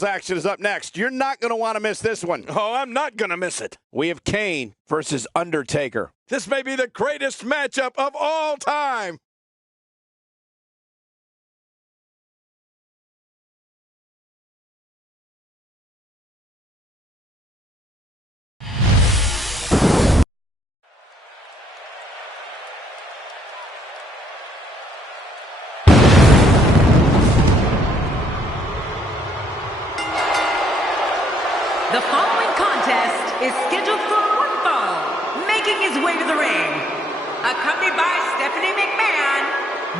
singles action is up next. You're not going to want to miss this one. Oh, I'm not going to miss it. We have Kane versus Undertaker. This may be the greatest matchup of all time. The following contest is scheduled for one fall, making his way to the ring. Accompanied by Stephanie McMahon,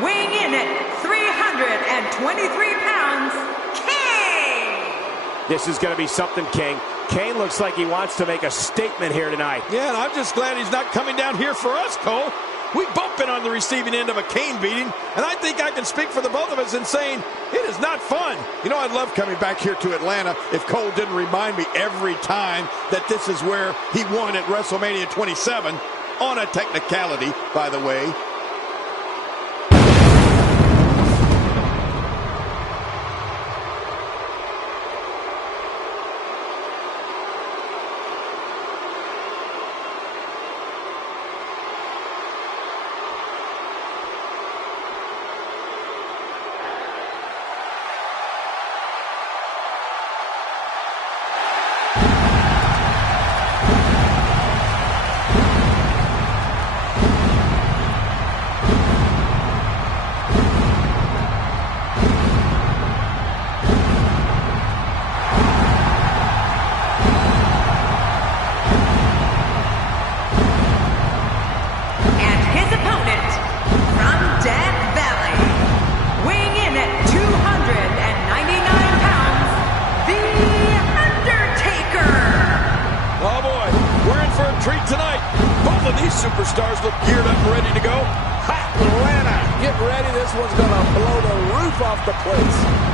weighing in at 323 pounds, Kane! This is going to be something, King. Kane looks like he wants to make a statement here tonight. Yeah, and I'm just glad he's not coming down here for us, Cole. We've both been on the receiving end of a Kane beating, and I think I can speak for the both of us in saying it is not fun. You know, I'd love coming back here to Atlanta if Cole didn't remind me every time that this is where he won at WrestleMania 27, on a technicality, by the way. Superstars look geared up and ready to go. Atlanta, get ready. This one's going to blow the roof off the place.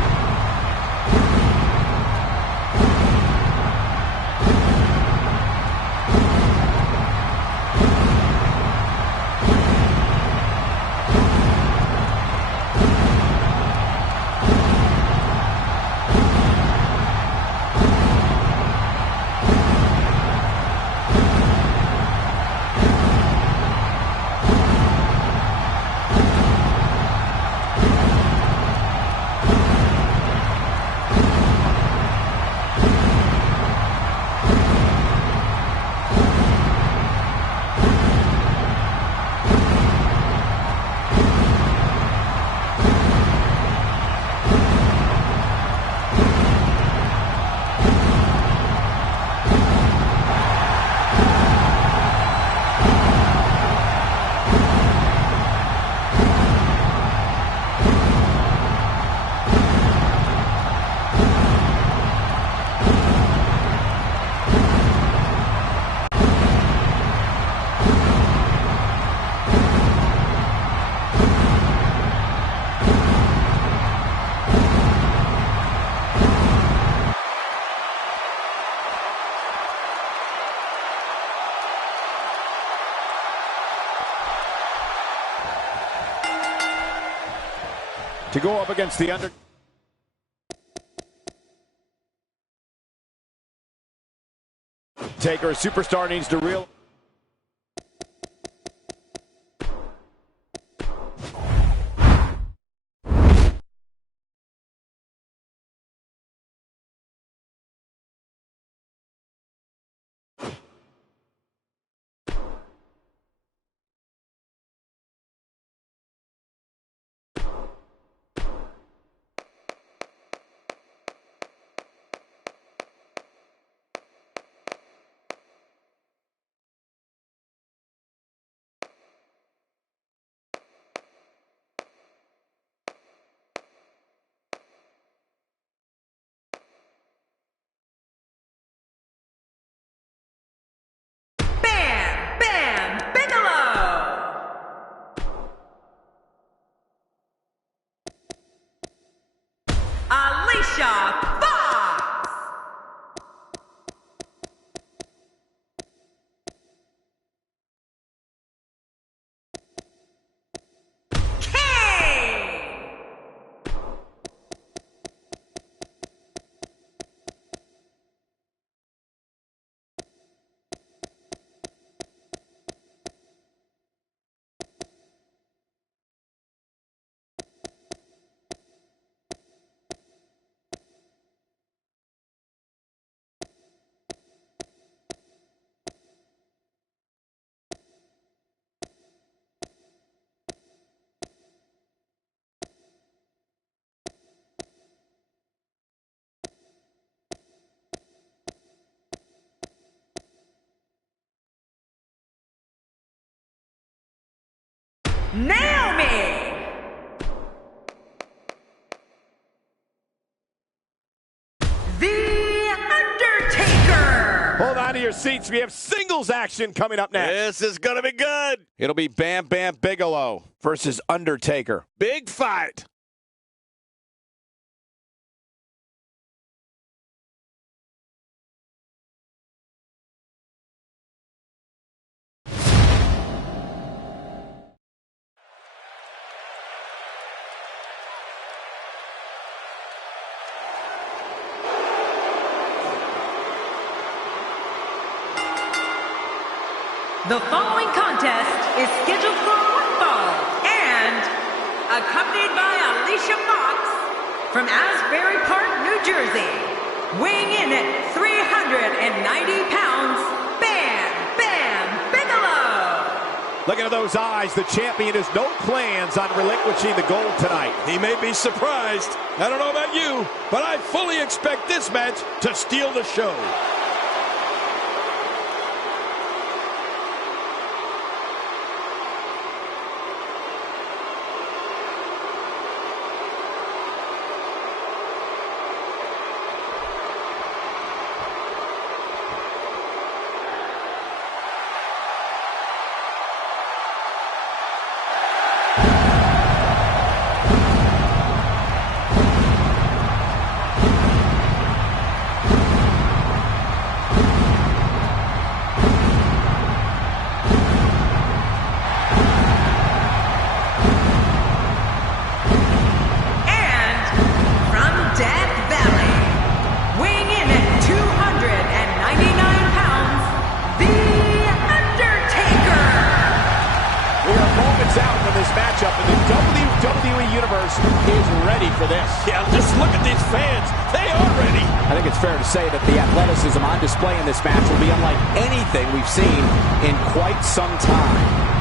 To go up against the Undertaker, a superstar needs to realize. Naomi. The Undertaker. Hold on to your seats. We have singles action coming up next. This is going to be good. It'll be Bam Bam Bigelow Versus Undertaker. Big fight. The following contest is scheduled for one fall and accompanied by Alicia Fox from Asbury Park, New Jersey. Weighing in at 390 pounds, Bam Bam Bigelow. Looking at those eyes, the champion has no plans on relinquishing the gold tonight. He may be surprised. I don't know about you, but I fully expect this match to steal the show. Yeah, just look at these fans. They are ready. I think it's fair to say that the athleticism on display in this match will be unlike anything we've seen in quite some time.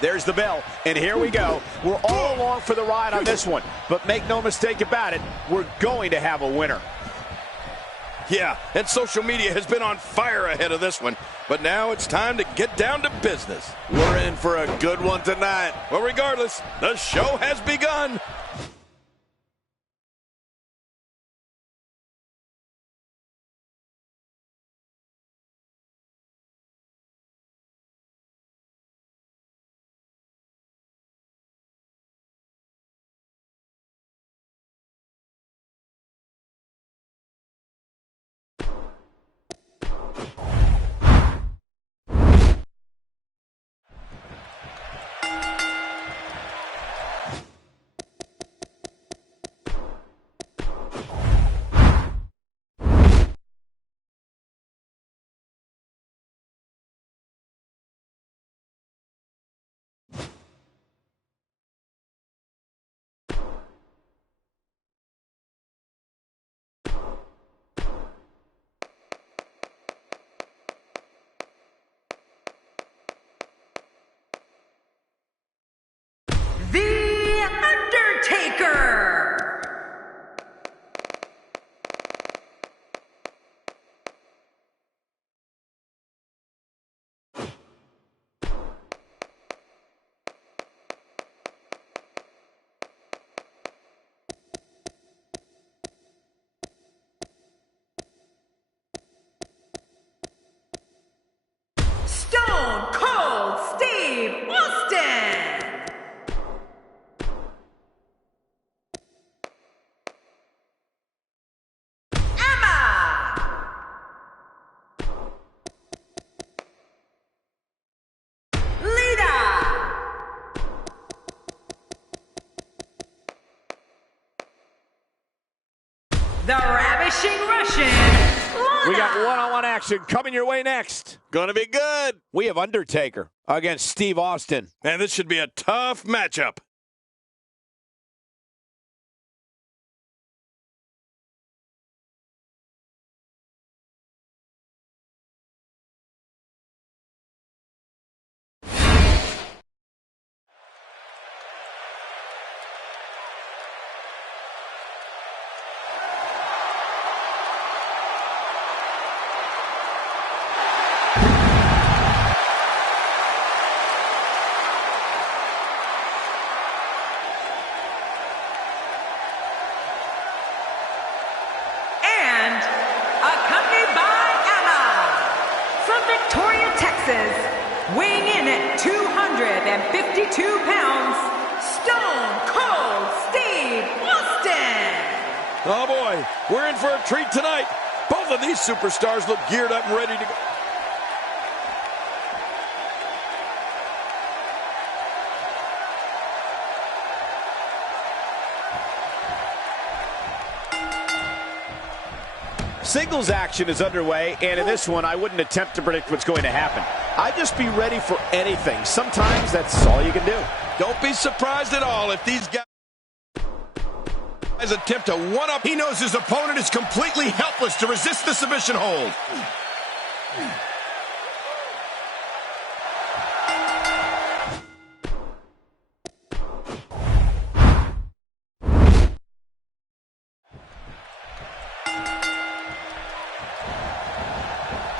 There's the bell, and here we go. We're all along for the ride on this one, but make no mistake about it, we're going to have a winner. Yeah, and social media has been on fire ahead of this one, but now it's time to get down to business. We're in for a good one tonight. Well, regardless, the show has begun. action coming your way next. Gonna be good. We have Undertaker against Steve Austin. And this should be a tough matchup. Weighing in at 252 pounds, Stone Cold Steve Austin. Oh boy, we're in for a treat tonight. Both of these superstars look geared up and ready to go. Singles action is underway, and in this one, I wouldn't attempt to predict what's going to happen. I'd just be ready for anything. Sometimes that's all you can do. Don't be surprised at all if these guys attempt to one-up. He knows his opponent is completely helpless to resist the submission hold.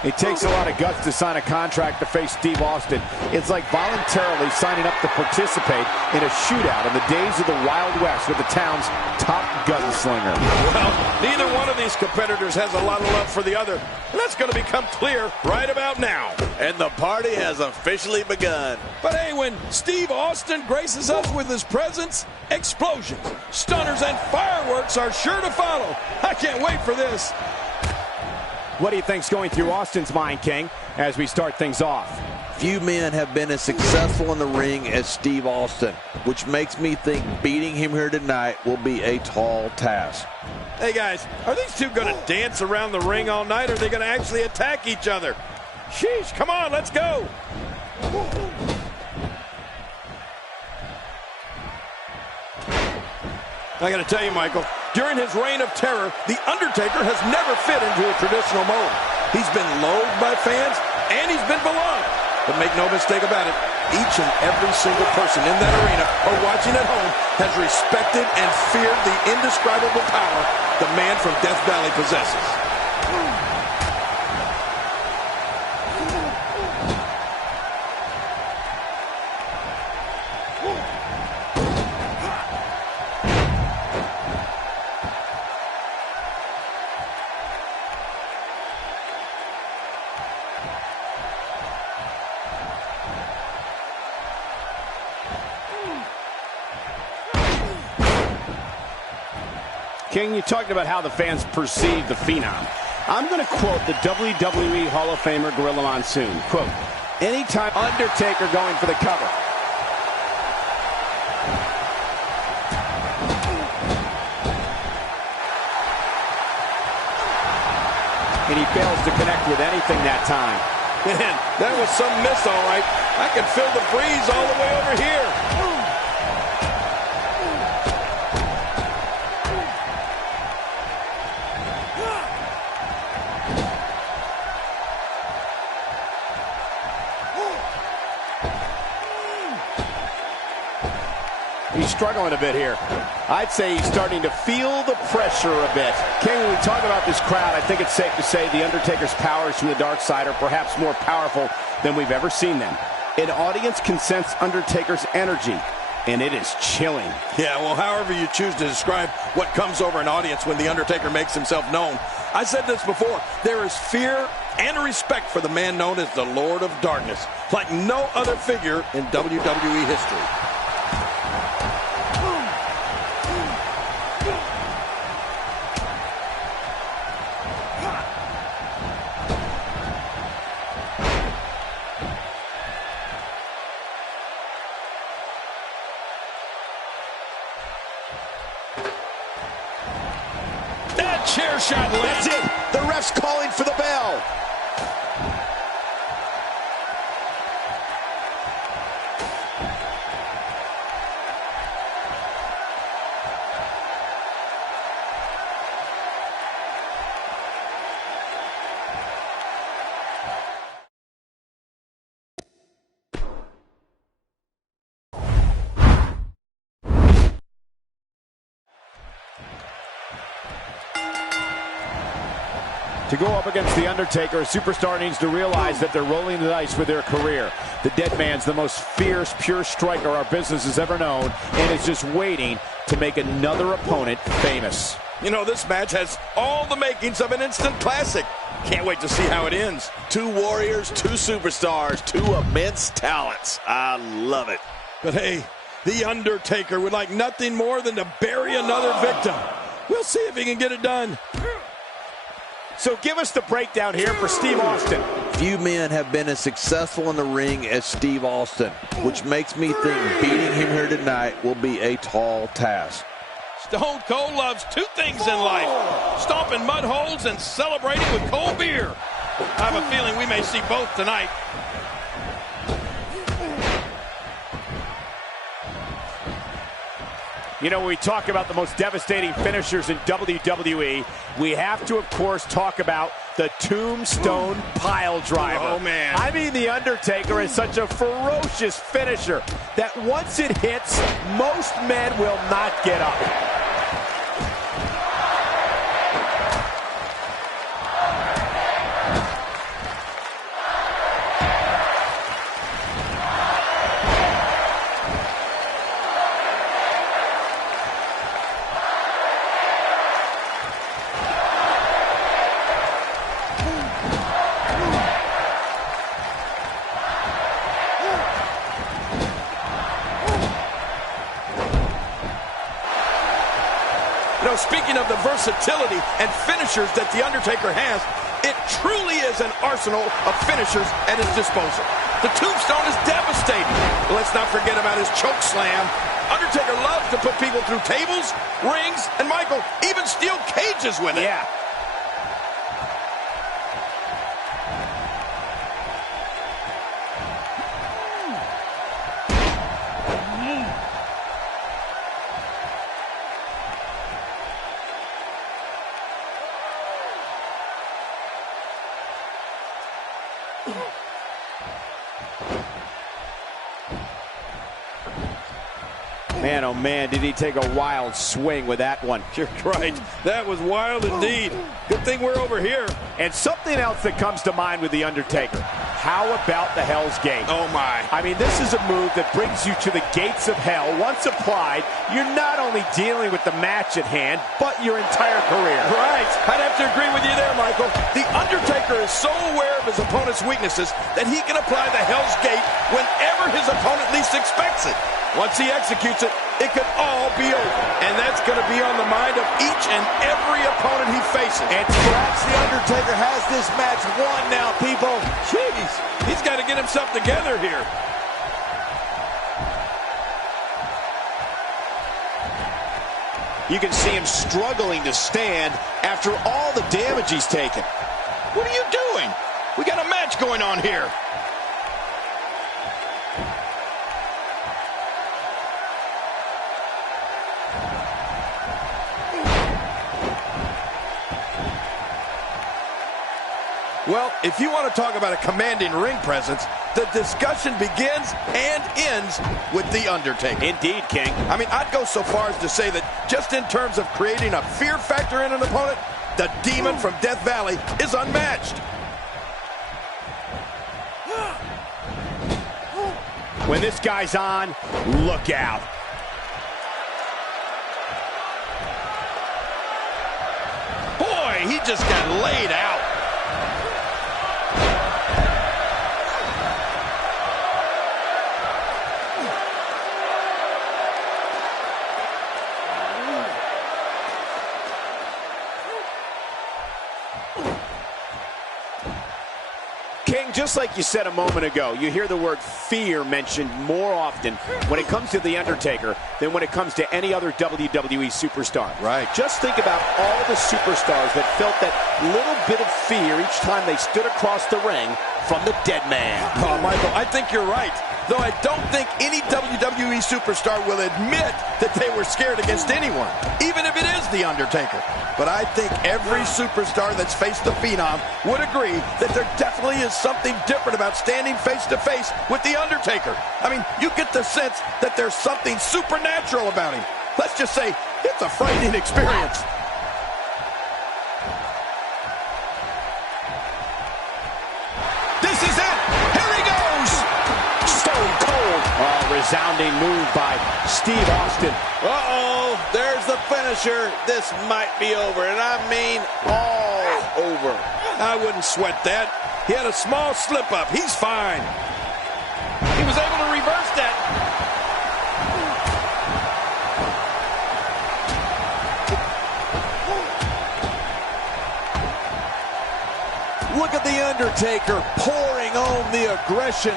It takes a lot of guts to sign a contract to face Steve Austin. It's like voluntarily signing up to participate in a shootout in the days of the Wild West with the town's top gunslinger. Well, neither one of these competitors has a lot of love for the other. And that's going to become clear right about now. And the party has officially begun. But hey, when Steve Austin graces us with his presence, explosions, stunners, and fireworks are sure to follow. I can't wait for this. What do you think's going through Austin's mind, King, as we start things off? Few men have been as successful in the ring as Steve Austin, which makes me think beating him here tonight will be a tall task. Hey guys, are these two going to dance around the ring all night, or are they going to actually attack each other? Sheesh, come on, let's go. I got to tell you, Michael, during his reign of terror, The Undertaker has never fit into a traditional mold. He's been loathed by fans, and he's been beloved. But make no mistake about it, each and every single person in that arena or watching at home has respected and feared the indescribable power the man from Death Valley possesses. King, you talked about how the fans perceive the Phenom. I'm going to quote the WWE Hall of Famer Gorilla Monsoon. Quote, anytime Undertaker going for the cover. And he fails to connect with anything that time. Man, that was some miss, all right. I can feel the breeze all the way over here. He's struggling a bit here. I'd say he's starting to feel the pressure a bit. King, when we talk about this crowd, I think it's safe to say The Undertaker's powers from the dark side are perhaps more powerful than we've ever seen them. An audience can sense Undertaker's energy, and it is chilling. Yeah, well, however you choose to describe what comes over an audience when The Undertaker makes himself known. I said this before, there is fear and respect for the man known as the Lord of Darkness, like no other figure in WWE history. Chair shot. That's it. The ref's calling for the bell. To go up against The Undertaker, a superstar needs to realize that they're rolling the dice with their career. The Dead Man's the most fierce, pure striker our business has ever known, and is just waiting to make another opponent famous. You know, this match has all the makings of an instant classic. Can't wait to see how it ends. Two warriors, two superstars, two immense talents. I love it. But hey, The Undertaker would like nothing more than to bury another victim. We'll see if he can get it done. So give us the breakdown here for Steve Austin. Few men have been as successful in the ring as Steve Austin, which makes me think beating him here tonight will be a tall task. Stone Cold loves two things in life: stomping mud holes and celebrating with cold beer. I have a feeling we may see both tonight. You know, when we talk about the most devastating finishers in WWE, we have to, of course, talk about the Tombstone Pile Driver. Oh, man. I mean, The Undertaker is such a ferocious finisher that once it hits, most men will not get up. Speaking of the versatility and finishers that The Undertaker has, it truly is an arsenal of finishers at his disposal. The Tombstone is devastating. But let's not forget about his choke slam. Undertaker loves to put people through tables, rings, and Michael, even steel cages with it. Yeah. Man, oh man, did he take a wild swing with that one. You're right. That was wild indeed. Good thing we're over here. And something else that comes to mind with The Undertaker. How about the Hell's Gate? Oh, my. I mean, this is a move that brings you to the gates of hell. Once applied, you're not only dealing with the match at hand, but your entire career. Right. I'd have to agree with you there, Michael. The Undertaker is so aware of his opponent's weaknesses that he can apply the Hell's Gate whenever his opponent least expects it. Once he executes it, it could all be over. And that's going to be on the mind of each and every opponent he faces. And perhaps The Undertaker has this match won now, people. Jeez, he's got to get himself together here. You can see him struggling to stand after all the damage he's taken. What are you doing? We got a match going on here. Well, if you want to talk about a commanding ring presence, the discussion begins and ends with The Undertaker. Indeed, King. I mean, I'd go so far as to say that just in terms of creating a fear factor in an opponent, the Demon from Death Valley is unmatched. When this guy's on, look out. Boy, he just got laid out. King, just like you said a moment ago, you hear the word fear mentioned more often when it comes to The Undertaker than when it comes to any other WWE superstar. Right. Just think about all the superstars that felt that little bit of fear each time they stood across the ring from the Dead Man. Oh, Michael, I think you're right. Though I don't think any WWE superstar will admit that they were scared against anyone, even if it is The Undertaker. But I think every superstar that's faced the Phenom would agree that there definitely is something different about standing face-to-face with The Undertaker. I mean, you get the sense that there's something supernatural about him. Let's just say it's a frightening experience. resounding move by Steve Austin. Uh-oh, there's the finisher. This might be over, and I mean all over. I wouldn't sweat that. He had a small slip-up. He's fine. He was able to reverse that. Look at The Undertaker pouring on the aggression.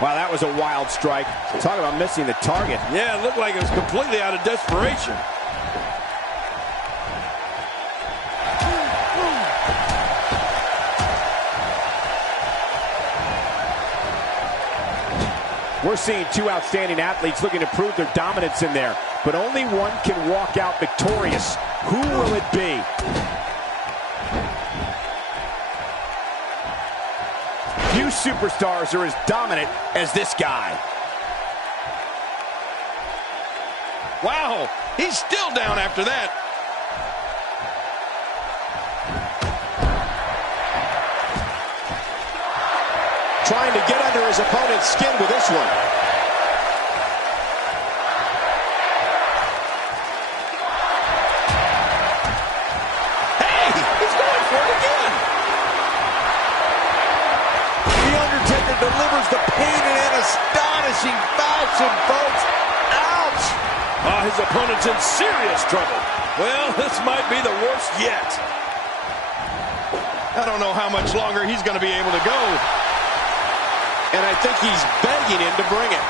Wow, that was a wild strike. Talk about missing the target. Yeah, it looked like it was completely out of desperation. We're seeing two outstanding athletes looking to prove their dominance in there, but only one can walk out victorious. Who will it be? Few superstars are as dominant as this guy. Wow, he's still down after that. Trying to get under his opponent's skin with this one. Hey, he's going for it again. The Undertaker delivers the pain in an astonishing fashion, folks. Ouch! Oh, his opponent's in serious trouble. Well, this might be the worst yet. I don't know how much longer he's going to be able to go. And I think he's begging him to bring it.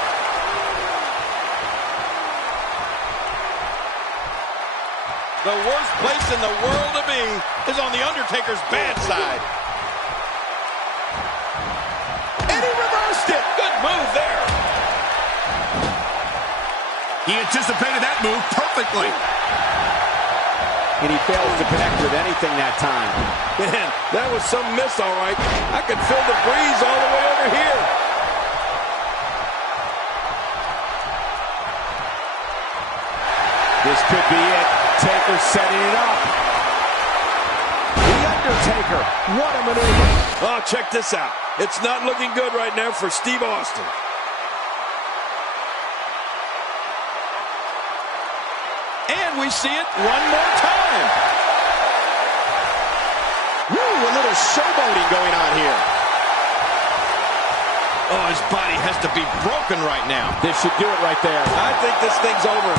The worst place in the world to be is on The Undertaker's bad side. And he reversed it. Good move there. He anticipated that move perfectly. And he fails to connect with anything that time. Man, that was some miss, all right. I could feel the breeze all the way over here. This could be it. Taker setting it up. The Undertaker. What a maneuver. Oh, check this out. It's not looking good right now for Steve Austin. And we see it one more time. Woo, a little showboating going on here. Oh, his body has to be broken right now. This should do it right there. I think this thing's over.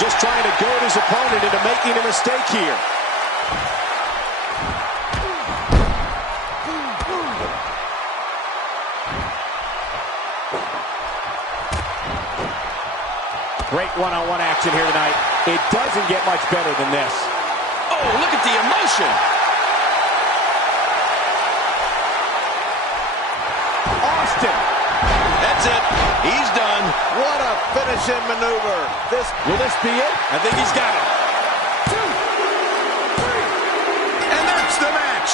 Just trying to goad his opponent into making a mistake here. Great one-on-one action here tonight. It doesn't get much better than this. Oh, look at the emotion. Austin. That's it. He's done. What a finishing maneuver. Will this be it? I think he's got it. And that's the match.